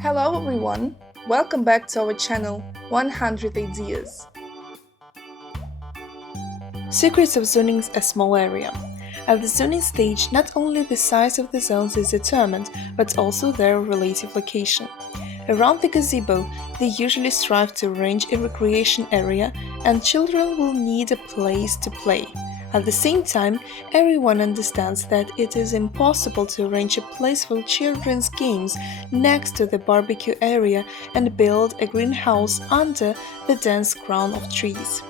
Hello everyone, welcome back to our channel 100 Ideas. Secrets of zoning a small area. At the zoning stage, not only the size of the zones is determined, but also their relative location. Around the gazebo, they usually strive to arrange a recreation area, and children will need a place to play. At the same time, everyone understands that it is impossible to arrange a place for children's games next to the barbecue area and build a greenhouse under the dense crown of trees.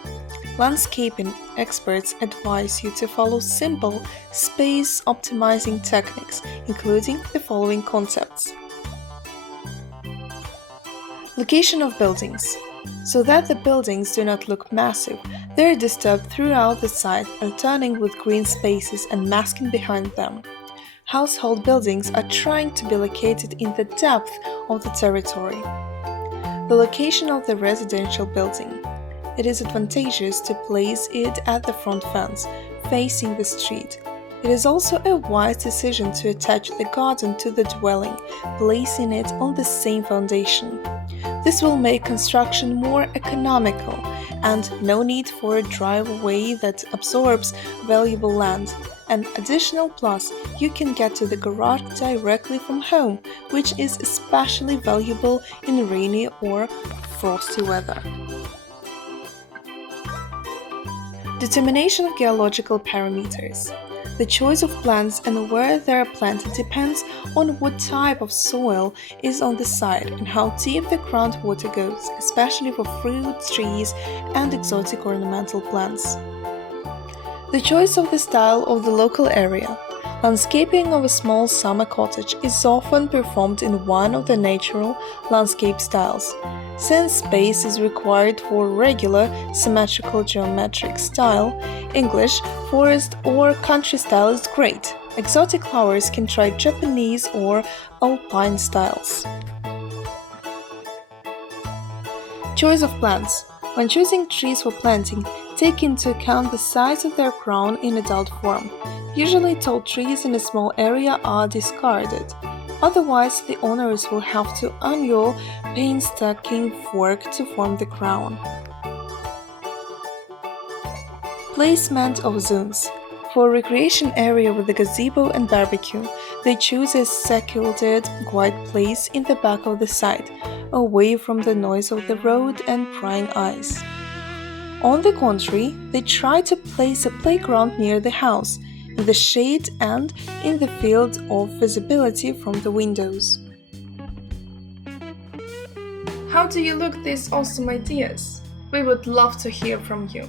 Landscaping experts advise you to follow simple space optimizing techniques, including the following concepts. Location of buildings. So that the buildings do not look massive, they are disturbed throughout the site, alternating with green spaces and masking behind them. Household buildings are trying to be located in the depth of the territory. The location of the residential building. It is advantageous to place it at the front fence, facing the street. It is also a wise decision to attach the garden to the dwelling, placing it on the same foundation. This will make construction more economical and no need for a driveway that absorbs valuable land. An additional plus, you can get to the garage directly from home, which is especially valuable in rainy or frosty weather. Determination of geological parameters. The choice of plants and where they are planted depends on what type of soil is on the site and how deep the groundwater goes, especially for fruit trees and exotic ornamental plants. The choice of the style of the local area. Landscaping of a small summer cottage is often performed in one of the natural landscape styles. Since space is required for regular, symmetrical geometric style, English, forest, or country style is great. Exotic flowers can try Japanese or alpine styles. Choice of plants. When choosing trees for planting, take into account the size of their crown in adult form. Usually tall trees in a small area are discarded. Otherwise, the owners will have to undo painstaking work to form the crown. Placement of zones. For a recreation area with a gazebo and barbecue, they choose a secluded, quiet place in the back of the site, away from the noise of the road and prying eyes. On the contrary, they try to place a playground near the house, in the shade and in the field of visibility from the windows. How do you look these awesome ideas? We would love to hear from you.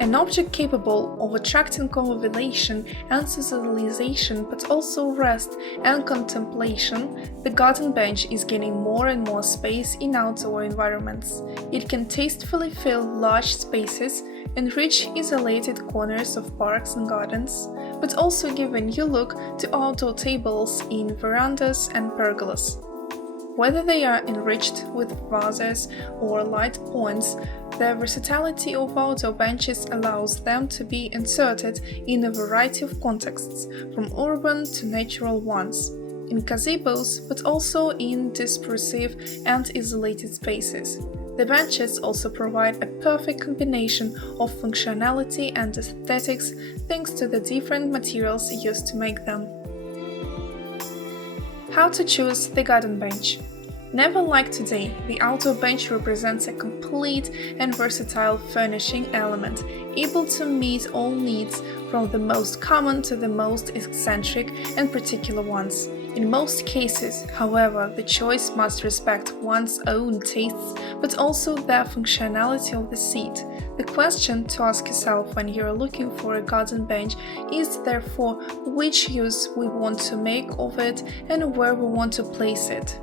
An object capable of attracting conversation and socialization, but also rest and contemplation, the garden bench is gaining more and more space in outdoor environments. It can tastefully fill large spaces, enrich isolated corners of parks and gardens, but also give a new look to outdoor tables in verandas and pergolas. Whether they are enriched with vases or light ponds, the versatility of outdoor benches allows them to be inserted in a variety of contexts, from urban to natural ones, in gazebos, but also in dispersive and isolated spaces. The benches also provide a perfect combination of functionality and aesthetics thanks to the different materials used to make them. How to choose the garden bench. Never like today, the outdoor bench represents a complete and versatile furnishing element, able to meet all needs from the most common to the most eccentric and particular ones. In most cases, however, the choice must respect one's own tastes, but also the functionality of the seat. The question to ask yourself when you're looking for a garden bench is therefore which use we want to make of it and where we want to place it.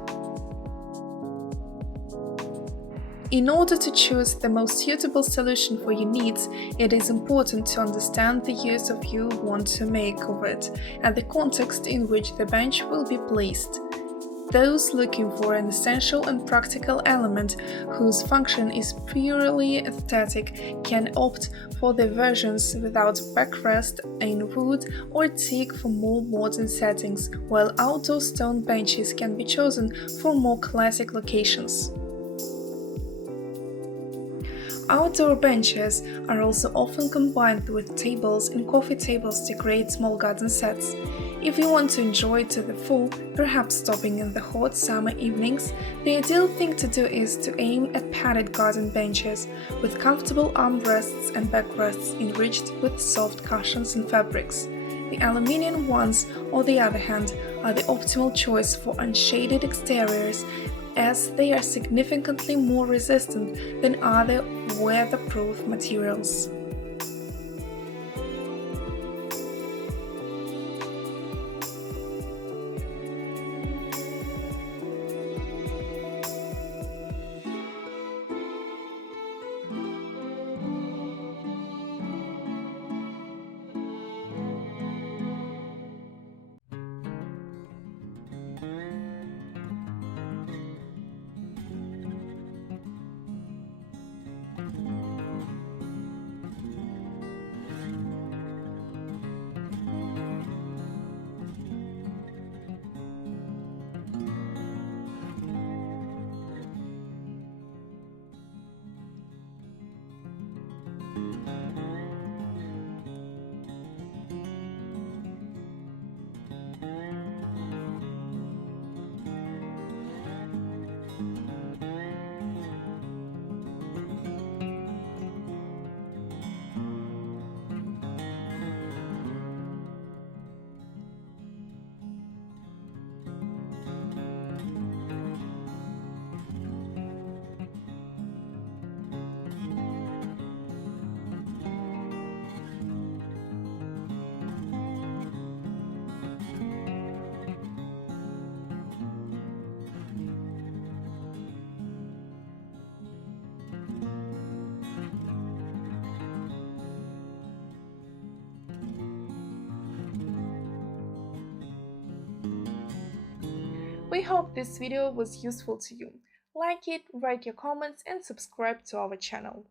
In order to choose the most suitable solution for your needs, it is important to understand the use of you want to make of it and the context in which the bench will be placed. Those looking for an essential and practical element whose function is purely aesthetic can opt for the versions without backrest in wood or teak for more modern settings, while outdoor stone benches can be chosen for more classic locations. Outdoor benches are also often combined with tables and coffee tables to create small garden sets. If you want to enjoy it to the full, perhaps stopping in the hot summer evenings, the ideal thing to do is to aim at padded garden benches with comfortable armrests and backrests enriched with soft cushions and fabrics. The aluminium ones, on the other hand, are the optimal choice for unshaded exteriors, as they are significantly more resistant than other weatherproof materials. We hope this video was useful to you. Like it, write your comments and subscribe to our channel.